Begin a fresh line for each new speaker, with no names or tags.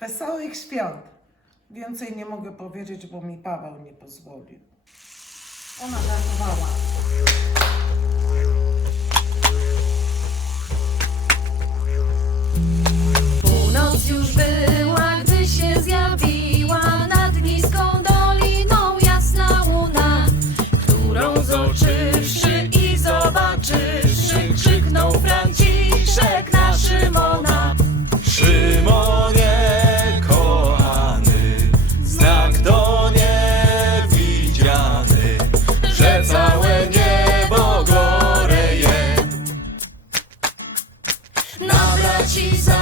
Wesołych świąt! Więcej nie mogę powiedzieć, bo mi Paweł nie pozwolił. Ona gotowała.
Północ już była, gdy się zjawiła nad niską doliną jasna łuna, którą z oczy she's a